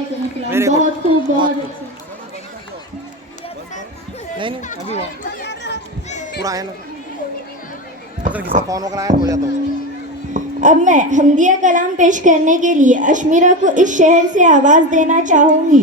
वालेकुम अस्सलाम। बहुत खूब, बहुत नहीं अभी वो पूरा आया ना अगर किसी फोन वगैरह आया तो हो जाता हो। अब मैं हमदिया कलाम पेश करने के लिए अशमीरा को इस शहर से आवाज़ देना चाहूँगी